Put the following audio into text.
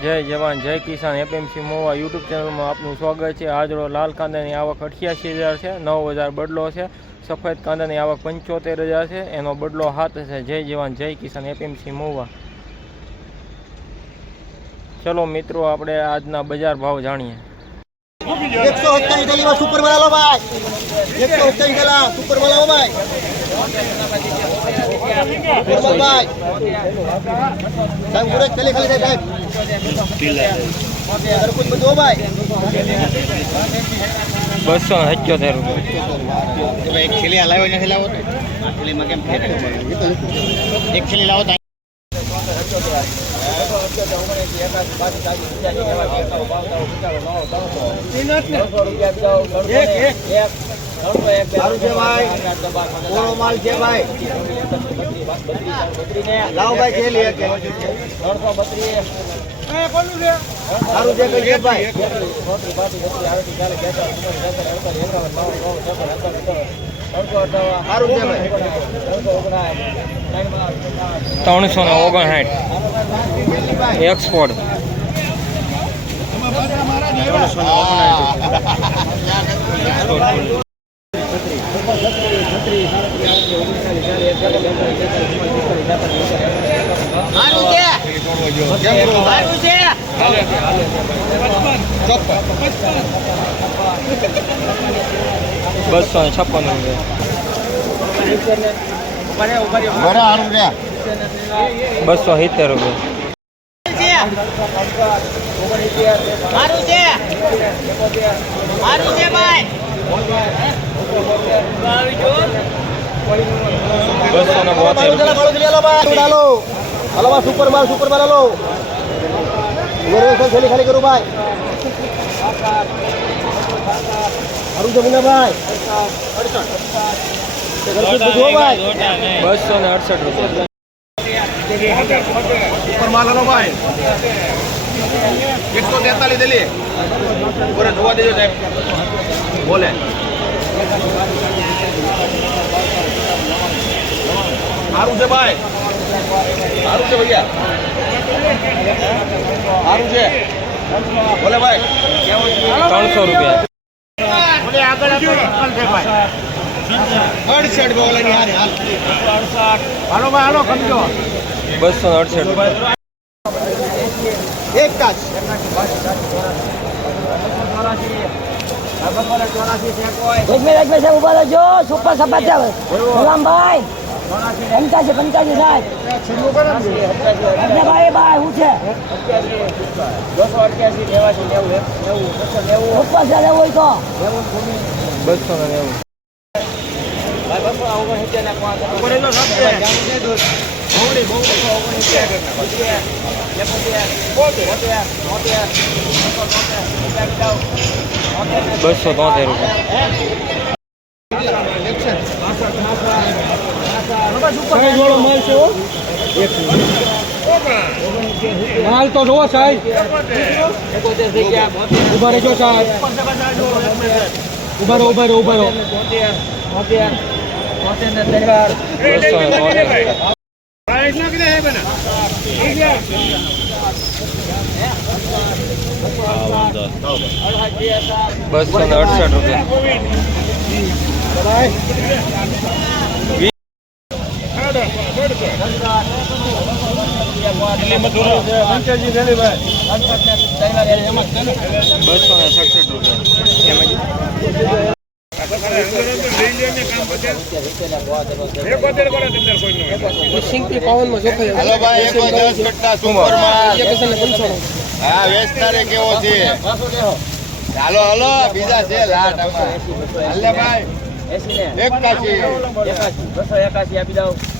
જય જવાન, જય કિસાન એપીએમસી મોવા યુટ્યુબ ચેનલમાં આપનું સ્વાગત છે. આજરો લાલ કાંદાની આવક અઠ્યાસી હજાર છે, નવ હજાર બદલો છે, સફેદ કાંદાની આવક પંચોતેર હજાર છે, એનો બદલો હાથ છે. જય જવાન, જય કિસાન એપીએમસી મોવા. ચલો મિત્રો, આપણે આજના બજાર ભાવ જાણીએ. એકસો સુપર સુપર ભાઈ. સાહેબ ગુરેજ પેલી ખાલી સાહેબ બસો સત્યોતેર રૂપિયા એક ખીલી હલાવ્યો નથી લાવો એક ખીલી લાવો તો સારું છે ભાઈ કોળો માલ છે ભાઈ લાવો ભાઈ ખેલી એક સારું છે કઈ ભાઈ સારું છે ભાઈ ત્રણસો ને ઓગણસાઠ. એક્સપોર્ટ ત્રણસો ને ઓગણસાઠ બસો ને છપ્પન રૂપિયા. બરા સારું છે બસો સિત્તેર રૂપિયા સારું છે સારું છે ભાઈ બસો ને બોતેર રૂપિયા હાલો હાલો ભાઈ સુપર માલ સુપર માલ હાલો ખાલી ખાલી કરું ભાઈ સારું છે મુન્નાભાઈ ભાઈ બસો ને અડસઠ રૂપિયા. ભાઈ એકસો તેતાલીસ દિલ્હી બોલે જોવા દેજો સાહેબ બોલે સારું છે ભાઈ સારું છે ભૈયા સારું છે બોલે ભાઈ ત્રણસો રૂપિયા અડસઠ બોલાની હારે. હાલ હાલો ભાઈ હાલો ખમજો બસો ને અડસઠ એક તાસ સાહેબ ઊભા રહેજો. સુપર સપાટ છે સલામભાઈ પંચાસી પંચાસી સાહેબ. ભાઈ ભાઈ શું છે? ઉપર છે લેવું હોય તો. બસો નેવું. બસો તોતેર રૂપિયા. માલ તો જોવો સાહેબ ઊભા રહેજો સાહેબ ઊભા રહો ઊભા રહો ઊભા રહો બસો ને અડસઠ રૂપિયા. બસો ને અડસઠ રૂપિયા. બસો હાલો ભાઈ એકસો દસ કટ્ટા સુપર માલ હા વેચનારે કેવો છે હાલો હાલો બીજા છે લાટ આમાં હાલે ભાઈ એકાશી